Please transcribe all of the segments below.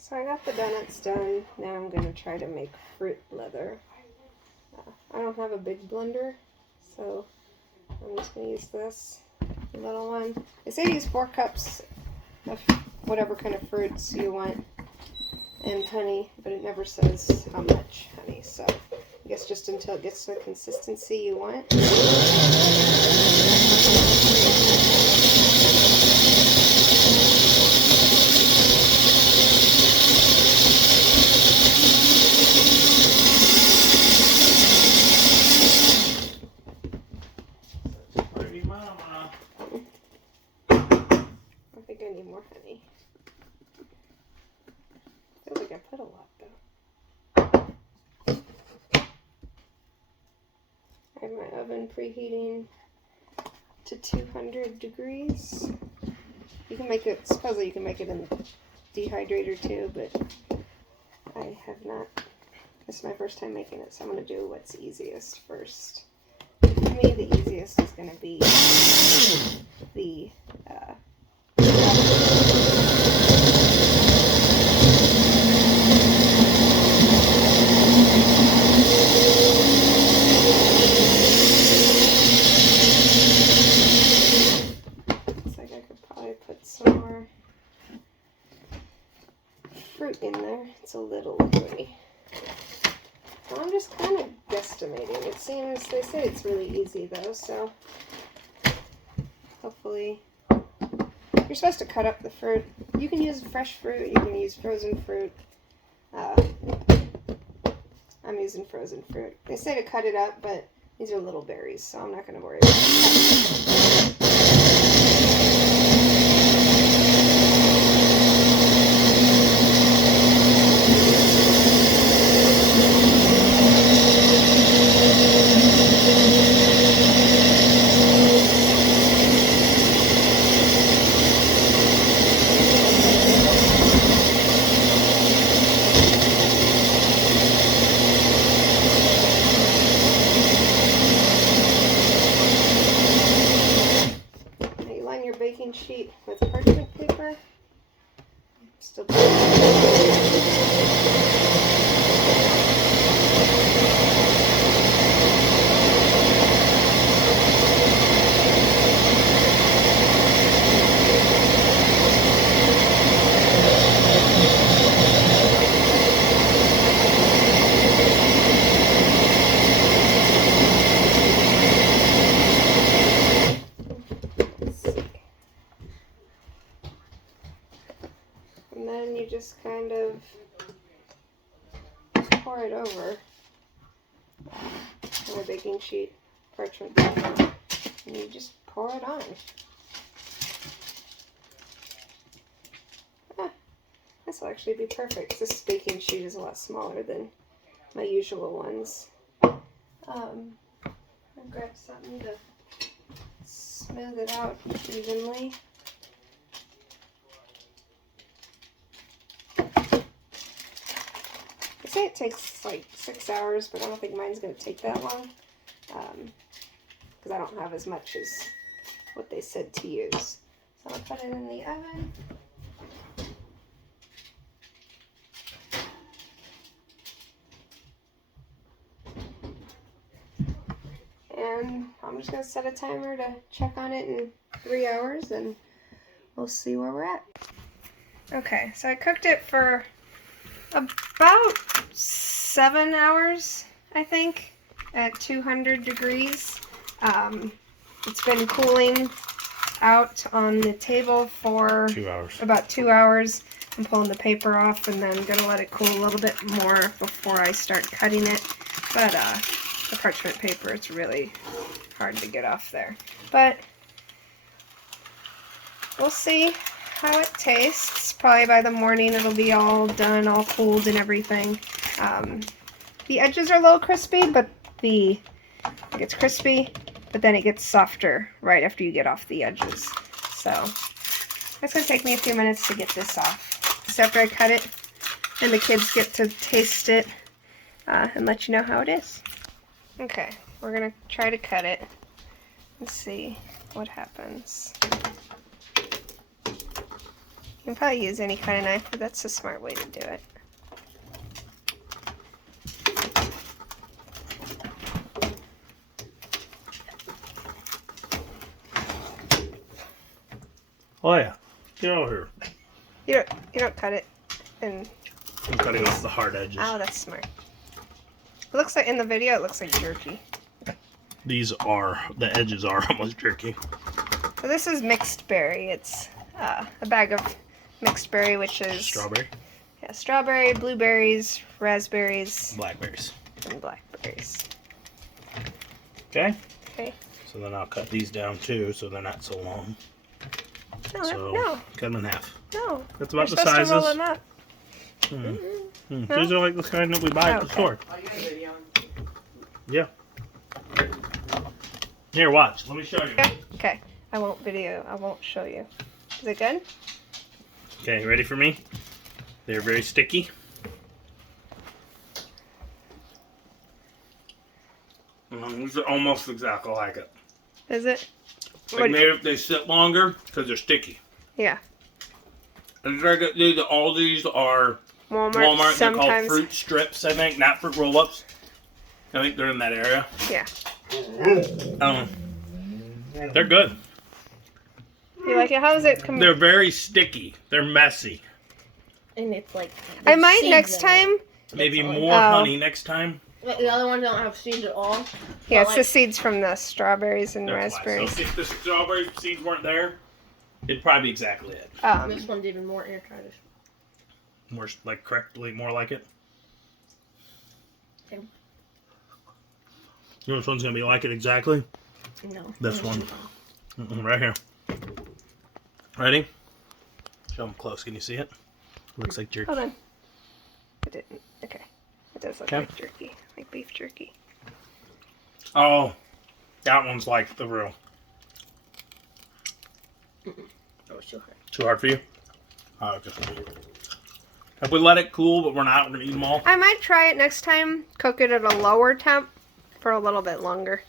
So I got the donuts done. Now I'm going to try to make fruit leather. I don't have a big blender, so I'm just going to use this little one. They say use 4 cups of whatever kind of fruits you want and honey, but it never says how much honey, so I guess just until it gets to the consistency you want. I think I need more honey. I feel like I put a lot though. I have my oven preheating to 200 degrees. You can make it, supposedly you can make it in the dehydrator too, but I have not. This is my first time making it, so I'm going to do what's easiest first. For me, the easiest is going to be the looks like I could probably put some more fruit in there. It's a little liquidy. Well, I'm just kind of guesstimating. It seems, they say it's really easy though, so hopefully. You're supposed to cut up the fruit. You can use fresh fruit, you can use frozen fruit. I'm using frozen fruit. They say to cut it up, but these are little berries, so I'm not going to worry about it. Baking sheet with parchment paper. Still just kind of pour it over on a baking sheet, parchment paper, and you just pour it on. This will actually be perfect. This baking sheet is a lot smaller than my usual ones. I'll grab something to smooth it out evenly. They say it takes like 6 hours, but I don't think mine's going to take that long because I don't have as much as what they said to use. So I'll put it in the oven. And I'm just going to set a timer to check on it in 3 hours and we'll see where we're at. Okay, so I cooked it for about 7 hours, I think, at 200 degrees. It's been cooling out on the table for 2 hours. About 2 hours. I'm pulling the paper off and then gonna let it cool a little bit more before I start cutting it. But the parchment paper, it's really hard to get off there. But we'll see how it tastes. Probably by the morning it'll be all done, all cooled and everything. The edges are a little crispy, but it gets crispy, but then it gets softer right after you get off the edges. So it's going to take me a few minutes to get this off. Just after I cut it and the kids get to taste it and let you know how it is. Okay, we're going to try to cut it and see what happens. can probably use any kind of knife, but that's a smart way to do it. Oh yeah, get over here. You don't cut it, and I'm cutting off the hard edges. oh, that's smart. It looks like in the video, it looks like jerky. These are, the edges are almost jerky. So this is mixed berry. It's a bag of mixed berry, which is Strawberry, yeah, strawberry, blueberries, raspberries, blackberries. and blackberries. Okay. Okay. So then I'll cut these down too, so they're not so long. No, So no, cut them in half. no. That's You're about the supposed to roll sizes. them up. No? These are like the kind that we buy at the Okay. store. Are you video? Yeah. Here, watch. Let me show you. Okay. I won't video. I won't show you. Is it good? Okay, ready for me? They're very sticky. These are almost exactly like it. Is it? Like What- maybe if they sit longer because they're sticky. Yeah. And all these are Walmart. Walmart. They're called Sometimes. fruit strips, I think, not fruit roll-ups. I think they're in that area. Yeah. They're good. You like it? How is it? They're very sticky. They're messy. And it's like. I there's might seeds next in time. it. Maybe That's all. more Oh. honey next time. But the other ones don't have seeds at all. Yeah, But, it's the seeds from the strawberries and That's why. raspberries. So if the strawberry seeds weren't there, it'd probably be exactly it. This one's even more air. Try this. More like correctly, more like it. Okay. You know which one's gonna be like it exactly? No. This one, right here. Ready? Show them close. Can you see it? Looks like jerky. Hold on. It didn't. Okay. It does look Okay. like jerky, like beef jerky. Oh, that one's like the real. That was too hard. Too hard for you? Oh, just. If we let it cool, but we're not, we're gonna eat them all. I might try it next time. Cook it at a lower temp for a little bit longer,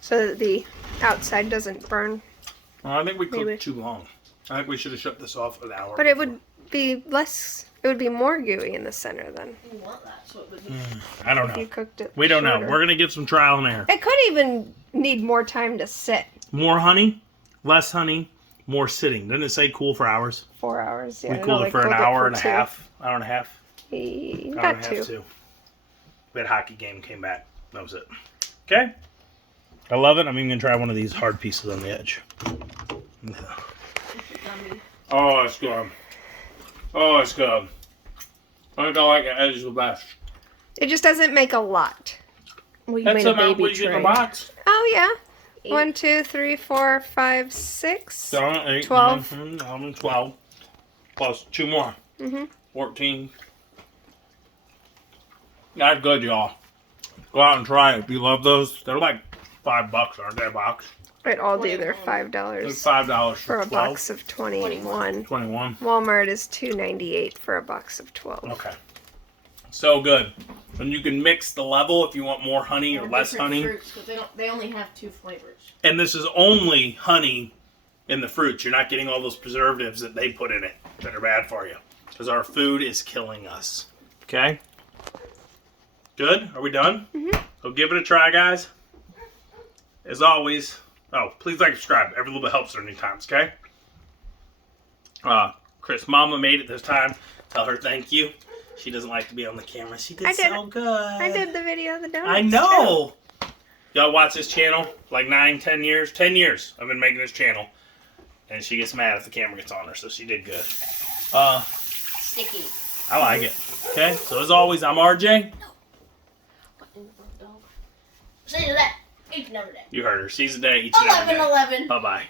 so that the outside doesn't burn. Well, I think we cooked Maybe. too long. I think we should have shut this off an hour. But it would be less. It would be more gooey in the center then. You want that, so it would be. I don't If you know. cooked it. We don't know. shorter. We're gonna get some trial and error. It could even need more time to sit. More honey, less honey, more sitting. Didn't it say cool for hours? 4 hours. Yeah. We no, cooled they it for an cooled hour and a 2. half. Hour and a half. You Hour got and a half 2. too. That hockey game came back. That was it. Okay. I love it. I'm even gonna try one of these hard pieces on the edge. Oh, it's good. Oh, it's good. I think I like the edge the best. It just doesn't make a lot. Well, you That's made the a amount baby what you get in tray. the box. Oh yeah. 8. 1, 2, 3, 4, 5, 6. 7, 8, 12. 9, 10, 11, 12. Plus 2 more. Mhm. 14. That's good, y'all. Go out and try it. If you love those, they're like $5, aren't they, a box? At Aldi, they're It's $5 $5 for a 12. box of 21. 21. Walmart is $2.98 for a box of 12. Okay. So good. And you can mix the level if you want more honey or And less different honey. fruits, 'cause they only have 2 flavors. And this is only honey in the fruits. You're not getting all those preservatives that they put in it that are bad for you. Because our food is killing us. Okay? Good? Are we done? Mhm. So give it a try, guys. As always, please like and subscribe. Every little bit helps during these times, okay? Chris, Mama made it this time. Tell her thank you. She doesn't like to be on the camera. She did I did so it. good. I did the video of the donuts. I know. Y'all watch this channel like 9, 10 years. 10 years I've been making this channel. And she gets mad if the camera gets on her, so she did good. Sticky. I like it. Okay, so as always, I'm RJ. What in the world, dog? Say that. Each and every day. You heard her. She's a day each and every day. 11-11. Bye-bye.